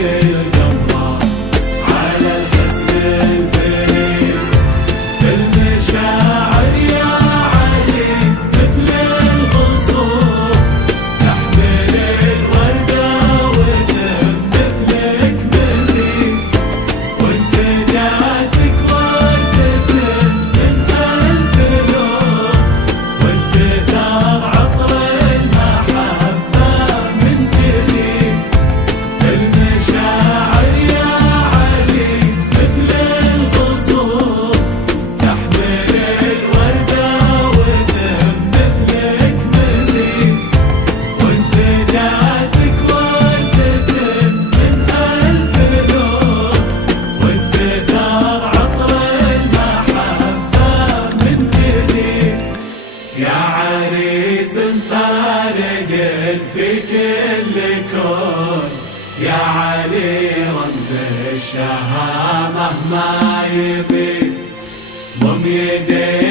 القمر على الحسن الفريد بالمشاعر يا علي مثل الغصون تحمل الوردة وتمثلك مزيد وانت جاتك وردة من ألف لون وانت ثار عطر المحبة من جديد المشاعر يا علي مثل الغصون تحمل الوردة وتمثلك مزيد وانت جاتك وردة من ألف لون وانت ثار عطر المحبة من جديد يا عريس مفارق في كل كون يا علي رمز الشهامة ما يبيد ضم يديك